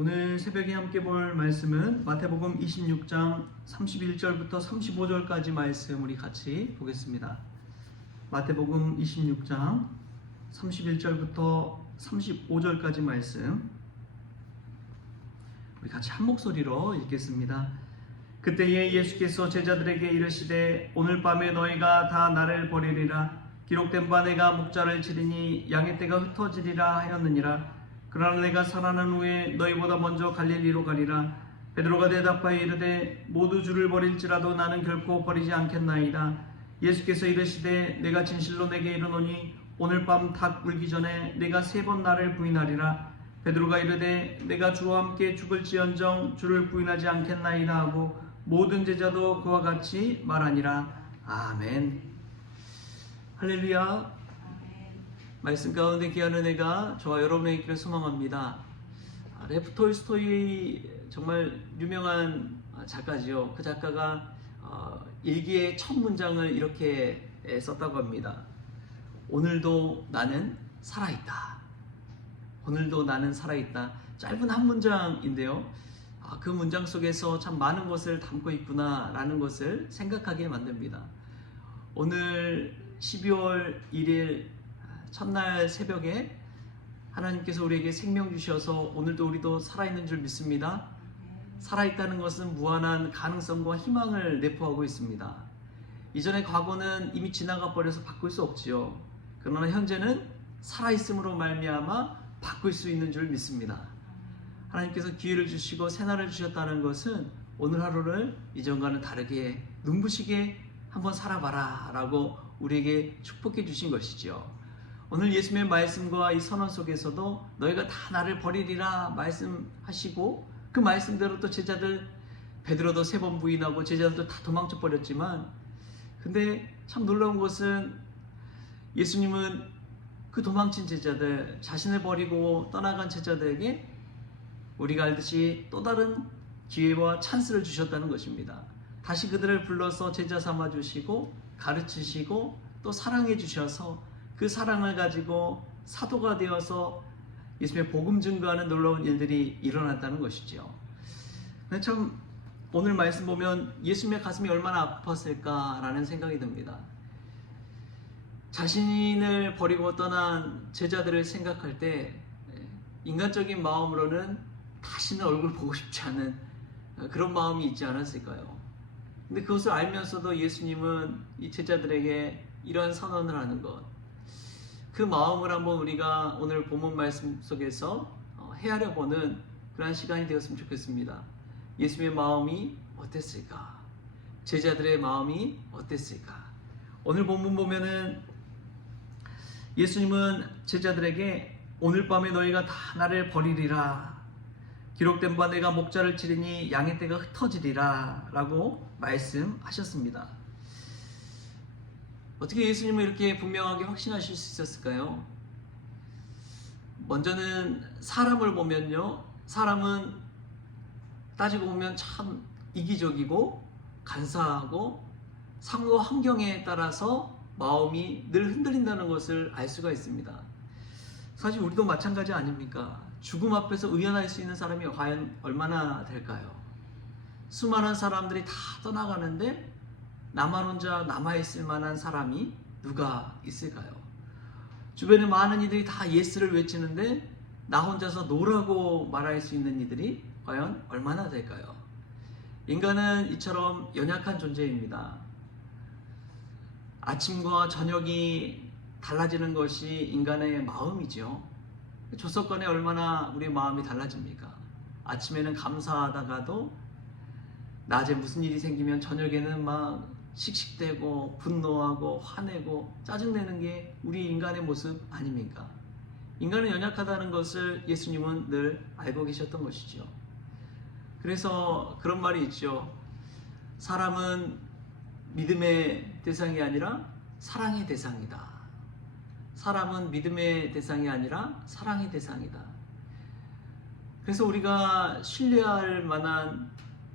오늘 새벽에 함께 볼 말씀은 마태복음 26장 31절부터 35절까지 말씀 우리 같이 보겠습니다. 마태복음 26장 31절부터 35절까지 말씀 우리 같이 한 목소리로 읽겠습니다. 그때에 예수께서 제자들에게 이르시되 오늘 밤에 너희가 다 나를 버리리라. 기록된 바 내가 목자를 치리니 양의 떼가 흩어지리라 하였느니라. 그러나 내가 살아난 후에 너희보다 먼저 갈릴리로 가리라. 베드로가 대답하여 이르되 모두 주를 버릴지라도 나는 결코 버리지 않겠나이다. 예수께서 이르시되 내가 진실로 내게 이르노니 오늘 밤 닭 울기 전에 내가 3번 나를 부인하리라. 베드로가 이르되 내가 주와 함께 죽을지언정 주를 부인하지 않겠나이다 하고 모든 제자도 그와 같이 말하니라. 아멘. 할렐루야. 말씀 가운데 귀한 은혜가 저와 여러분의 있기를 소망합니다. 레프 톨스토이 정말 유명한 작가지요. 그 작가가 일기의 첫 문장을 이렇게 썼다고 합니다. 오늘도 나는 살아있다. 오늘도 나는 살아있다. 짧은 한 문장인데요. 그 문장 속에서 참 많은 것을 담고 있구나 라는 것을 생각하게 만듭니다. 오늘 12월 1일 첫날 새벽에 하나님께서 우리에게 생명 주셔서 오늘도 우리도 살아있는 줄 믿습니다. 살아있다는 것은 무한한 가능성과 희망을 내포하고 있습니다. 이전의 과거는 이미 지나가 버려서 바꿀 수 없지요. 그러나 현재는 살아있음으로 말미암아 바꿀 수 있는 줄 믿습니다. 하나님께서 기회를 주시고 새날을 주셨다는 것은 오늘 하루를 이전과는 다르게 눈부시게 한번 살아봐라 라고 우리에게 축복해 주신 것이죠. 오늘 예수님의 말씀과 이 선언 속에서도 너희가 다 나를 버리리라 말씀하시고 그 말씀대로 또 제자들 베드로도 3번 부인하고 제자들도 다 도망쳐 버렸지만 근데 참 놀라운 것은 예수님은 그 도망친 제자들 자신을 버리고 떠나간 제자들에게 우리가 알듯이 또 다른 기회와 찬스를 주셨다는 것입니다. 다시 그들을 불러서 제자 삼아 주시고 가르치시고 또 사랑해 주셔서 그 사랑을 가지고 사도가 되어서 예수님의 복음 증거하는 놀라운 일들이 일어났다는 것이죠. 참 오늘 말씀 보면 예수님의 가슴이 얼마나 아팠을까라는 생각이 듭니다. 자신을 버리고 떠난 제자들을 생각할 때 인간적인 마음으로는 다시는 얼굴 보고 싶지 않은 그런 마음이 있지 않았을까요? 근데 그것을 알면서도 예수님은 이 제자들에게 이런 선언을 하는 것, 그 마음을 한번 우리가 오늘 본문 말씀 속에서 헤아려 보는 그런 시간이 되었으면 좋겠습니다. 예수님의 마음이 어땠을까? 제자들의 마음이 어땠을까? 오늘 본문 보면은 예수님은 제자들에게 오늘 밤에 너희가 다 나를 버리리라. 기록된 바 내가 목자를 치리니 양의 떼가 흩어지리라 라고 말씀하셨습니다. 어떻게 예수님은 이렇게 분명하게 확신하실 수 있었을까요? 먼저는 사람을 보면요, 사람은 따지고 보면 참 이기적이고 간사하고 상호 환경에 따라서 마음이 늘 흔들린다는 것을 알 수가 있습니다. 사실 우리도 마찬가지 아닙니까? 죽음 앞에서 의연할 수 있는 사람이 과연 얼마나 될까요? 수많은 사람들이 다 떠나가는데 나만 혼자 남아있을 만한 사람이 누가 있을까요? 주변에 많은 이들이 다 예스를 외치는데 나 혼자서 노라고 말할 수 있는 이들이 과연 얼마나 될까요? 인간은 이처럼 연약한 존재입니다. 아침과 저녁이 달라지는 것이 인간의 마음이죠. 조석간에 얼마나 우리의 마음이 달라집니까? 아침에는 감사하다가도 낮에 무슨 일이 생기면 저녁에는 막 씩씩대고 분노하고 화내고 짜증내는 게 우리 인간의 모습 아닙니까? 인간은 연약하다는 것을 예수님은 늘 알고 계셨던 것이죠. 그래서 그런 말이 있죠. 사람은 믿음의 대상이 아니라 사랑의 대상이다. 사람은 믿음의 대상이 아니라 사랑의 대상이다. 그래서 우리가 신뢰할 만한,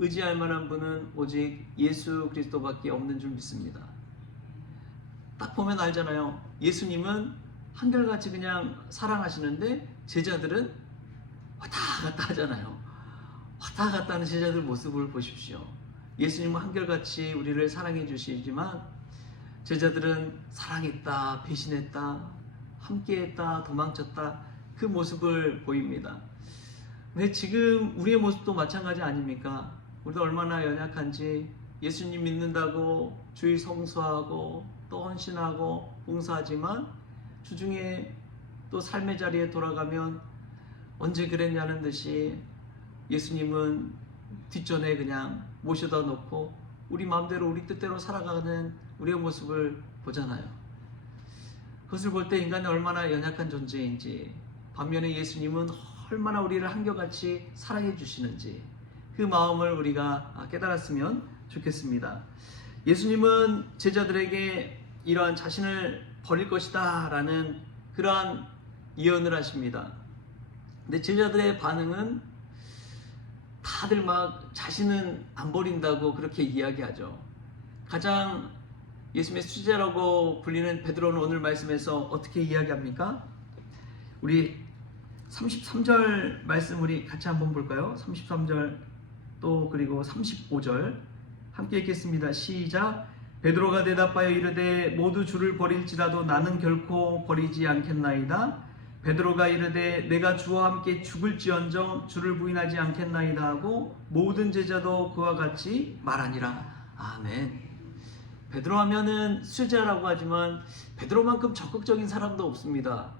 의지할 만한 분은 오직 예수 그리스도밖에 없는 줄 믿습니다. 딱 보면 알잖아요. 예수님은 한결같이 그냥 사랑하시는데 제자들은 왔다 갔다 하잖아요. 왔다 갔다 하는 제자들 모습을 보십시오. 예수님은 한결같이 우리를 사랑해 주시지만 제자들은 사랑했다, 배신했다, 함께했다, 도망쳤다, 그 모습을 보입니다. 근데 지금 우리의 모습도 마찬가지 아닙니까? 우리도 얼마나 연약한지 예수님 믿는다고 주일 성수하고 또 헌신하고 봉사하지만 주중에 또 삶의 자리에 돌아가면 언제 그랬냐는 듯이 예수님은 뒷전에 그냥 모셔다 놓고 우리 마음대로 우리 뜻대로 살아가는 우리의 모습을 보잖아요. 그것을 볼 때 인간이 얼마나 연약한 존재인지, 반면에 예수님은 얼마나 우리를 한결같이 사랑해 주시는지 그 마음을 우리가 깨달았으면 좋겠습니다. 예수님은 제자들에게 이러한 자신을 버릴 것이다 라는 그러한 예언을 하십니다. 근데 제자들의 반응은 다들 막 자신은 안 버린다고 그렇게 이야기하죠. 가장 예수님의 수제라고 불리는 베드로는 오늘 말씀에서 어떻게 이야기합니까? 우리 33절 말씀 우리 같이 한번 볼까요? 33절 또 그리고 35절 함께 읽겠습니다. 시작. 베드로가 대답하여 이르되 모두 주를 버릴지라도 나는 결코 버리지 않겠나이다. 베드로가 이르되 내가 주와 함께 죽을지언정 주를 부인하지 않겠나이다 하고 모든 제자도 그와 같이 말하니라. 아멘. 베드로 하면은 수제자라고 하지만 베드로만큼 적극적인 사람도 없습니다.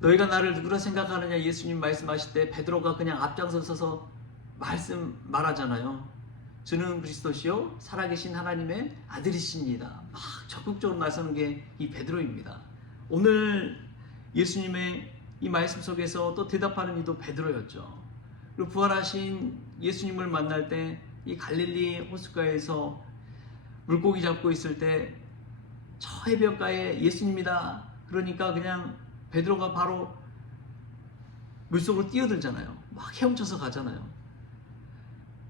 너희가 나를 누구라 생각하느냐 예수님 말씀하실 때 베드로가 그냥 앞장서서 말하잖아요. 주는 그리스도시요 살아계신 하나님의 아들이십니다. 막 적극적으로 나서는 게 이 베드로입니다. 오늘 예수님의 이 말씀 속에서 또 대답하는 이도 베드로였죠. 그리고 부활하신 예수님을 만날 때 이 갈릴리 호숫가에서 물고기 잡고 있을 때 저 해변가에 예수님이다 그러니까 그냥 베드로가 바로 물속으로 뛰어들잖아요. 막 헤엄쳐서 가잖아요.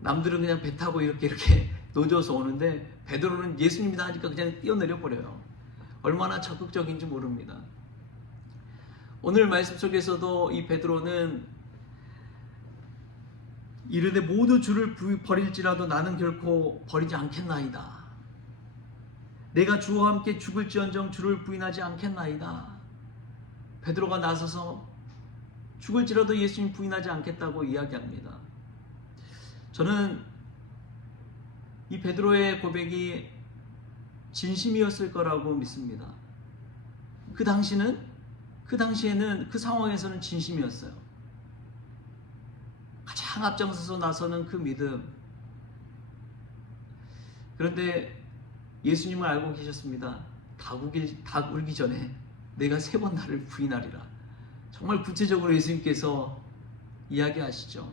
남들은 그냥 배 타고 이렇게 노져서 오는데 베드로는 예수님이다 하니까 그냥 뛰어내려 버려요. 얼마나 적극적인지 모릅니다. 오늘 말씀 속에서도 이 베드로는 이르되 모두 주를 버릴지라도 나는 결코 버리지 않겠나이다. 내가 주와 함께 죽을지언정 주를 부인하지 않겠나이다. 베드로가 나서서 죽을지라도 예수님 부인하지 않겠다고 이야기합니다. 저는 이 베드로의 고백이 진심이었을 거라고 믿습니다. 그 당시에는 그 상황에서는 진심이었어요. 가장 앞장서서 나서는 그 믿음. 그런데 예수님을 알고 계셨습니다. 닭 울기 전에 내가 3번 나를 부인하리라. 정말 구체적으로 예수님께서 이야기하시죠.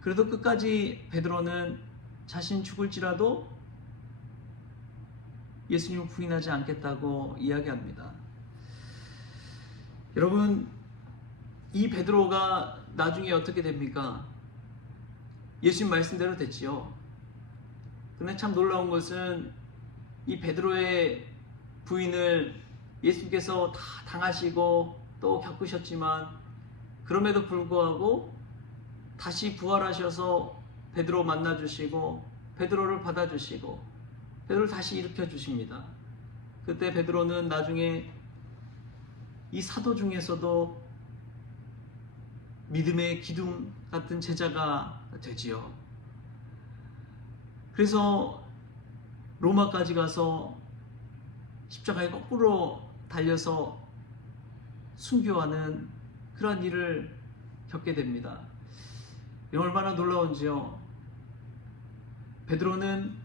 그래도 끝까지 베드로는 자신 죽을지라도 예수님을 부인하지 않겠다고 이야기합니다. 여러분, 이 베드로가 나중에 어떻게 됩니까? 예수님 말씀대로 됐지요. 그런데 참 놀라운 것은 이 베드로의 부인을 예수님께서 다 당하시고 또 겪으셨지만 그럼에도 불구하고 다시 부활하셔서 베드로 만나주시고 베드로를 받아주시고 베드로를 다시 일으켜 주십니다. 그때 베드로는 나중에 이 사도 중에서도 믿음의 기둥 같은 제자가 되지요. 그래서 로마까지 가서 십자가에 거꾸로 달려서 순교하는 그런 일을 겪게 됩니다. 얼마나 놀라운지요. 베드로는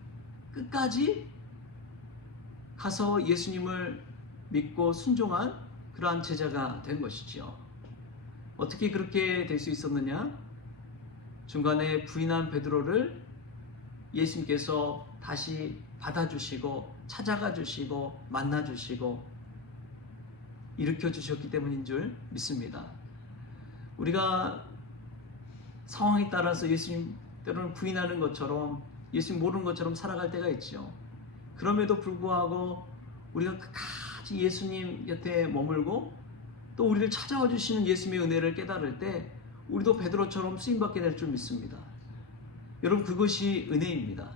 끝까지 가서 예수님을 믿고 순종한 그러한 제자가 된 것이지요. 어떻게 그렇게 될 수 있었느냐? 중간에 부인한 베드로를 예수님께서 다시 받아주시고 찾아가 주시고 만나 주시고 일으켜 주셨기 때문인 줄 믿습니다. 우리가 상황에 따라서 예수님 때로는 부인하는 것처럼 예수님 모르는 것처럼 살아갈 때가 있죠. 그럼에도 불구하고 우리가 끝까지 예수님 곁에 머물고 또 우리를 찾아와 주시는 예수님의 은혜를 깨달을 때 우리도 베드로처럼 쓰임받게 될 줄 믿습니다. 여러분, 그것이 은혜입니다.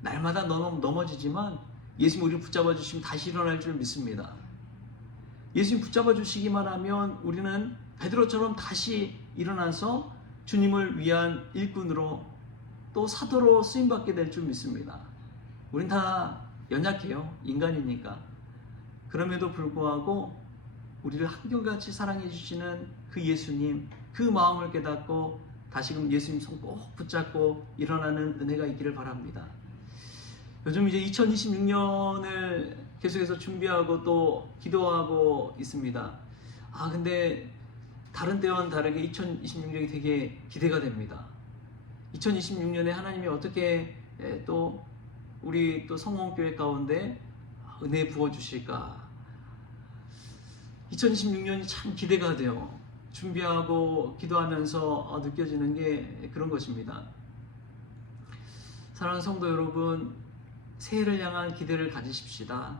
날마다 넘어지지만 예수님 우리를 붙잡아 주시면 다시 일어날 줄 믿습니다. 예수님 붙잡아 주시기만 하면 우리는 베드로처럼 다시 일어나서 주님을 위한 일꾼으로 또 사도로 쓰임받게 될 줄 믿습니다. 우린 다 연약해요. 인간이니까. 그럼에도 불구하고 우리를 한결같이 사랑해 주시는 그 예수님, 그 마음을 깨닫고 다시금 예수님 손 꼭 붙잡고 일어나는 은혜가 있기를 바랍니다. 요즘 이제 2026년을 계속해서 준비하고 또 기도하고 있습니다. 근데 다른 때와는 다르게 2026년이 되게 기대가 됩니다. 2026년에 하나님이 어떻게 또 우리 또 성공교회 가운데 은혜 부어주실까? 2026년이 참 기대가 돼요. 준비하고 기도하면서 느껴지는 게 그런 것입니다. 사랑하는 성도 여러분, 새해를 향한 기대를 가지십시다.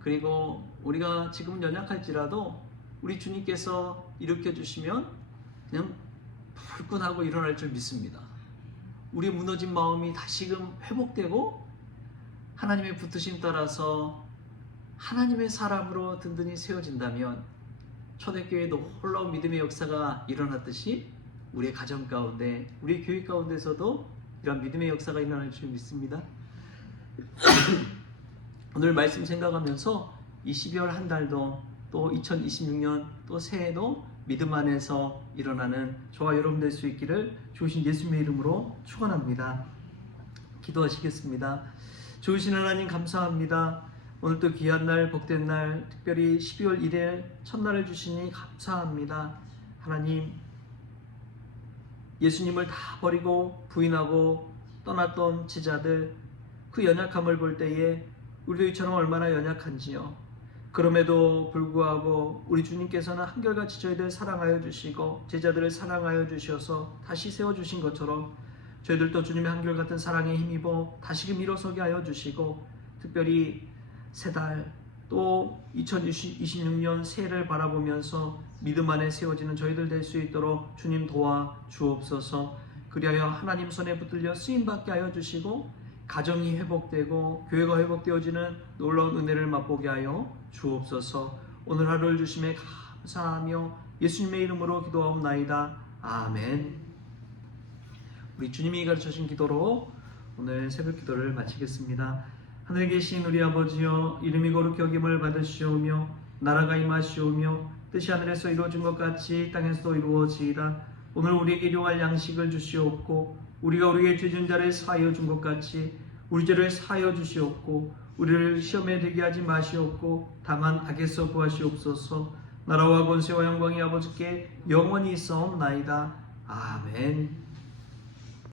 그리고 우리가 지금은 연약할지라도 우리 주님께서 일으켜 주시면 그냥 불끈하고 일어날 줄 믿습니다. 우리의 무너진 마음이 다시금 회복되고 하나님의 붙으심 따라서 하나님의 사람으로 든든히 세워진다면 초대교회에 놀라운 믿음의 역사가 일어났듯이 우리의 가정 가운데, 우리의 교회 가운데서도 이런 믿음의 역사가 일어날 줄 믿습니다. 오늘 말씀 생각하면서 이 12월 한 달도 또 2026년 또 새해도 믿음 안에서 일어나는 저와 여러분 될 수 있기를 주신 예수님의 이름으로 축원합니다. 기도하시겠습니다. 좋으신 하나님 감사합니다. 오늘 또 귀한 날, 복된 날, 특별히 12월 1일 첫날을 주시니 감사합니다. 하나님, 예수님을 다 버리고 부인하고 떠났던 제자들, 그 연약함을 볼 때에 우리도 이처럼 얼마나 연약한지요. 그럼에도 불구하고 우리 주님께서는 한결같이 저희들 사랑하여 주시고 제자들을 사랑하여 주셔서 다시 세워주신 것처럼 저희들도 주님의 한결같은 사랑에 힘입어 다시금 일어서게 하여 주시고, 특별히 새 달 또 2026년 새해를 바라보면서 믿음 안에 세워지는 저희들 될 수 있도록 주님 도와 주옵소서. 그리하여 하나님 손에 붙들려 쓰임받게 하여 주시고 가정이 회복되고 교회가 회복되어지는 놀라운 은혜를 맛보게 하여 주옵소서. 오늘 하루를 주심에 감사하며 예수님의 이름으로 기도하옵나이다. 아멘. 우리 주님이 가르쳐주신 기도로 오늘 새벽 기도를 마치겠습니다. 하늘에 계신 우리 아버지여, 이름이 거룩히 여김을 받으시오며 나라가 임하시오며 뜻이 하늘에서 이루어진 것 같이 땅에서도 이루어지이다. 오늘 우리에게 일용할 양식을 주시옵고 우리가 우리의 죄진 자를 사하여 준 것 같이 우리 죄를 사하여 주시옵고 우리를 시험에 들게 하지 마시옵고 다만 악에서 구하시옵소서. 나라와 권세와 영광이 아버지께 영원히 있사옵나이다. 아멘.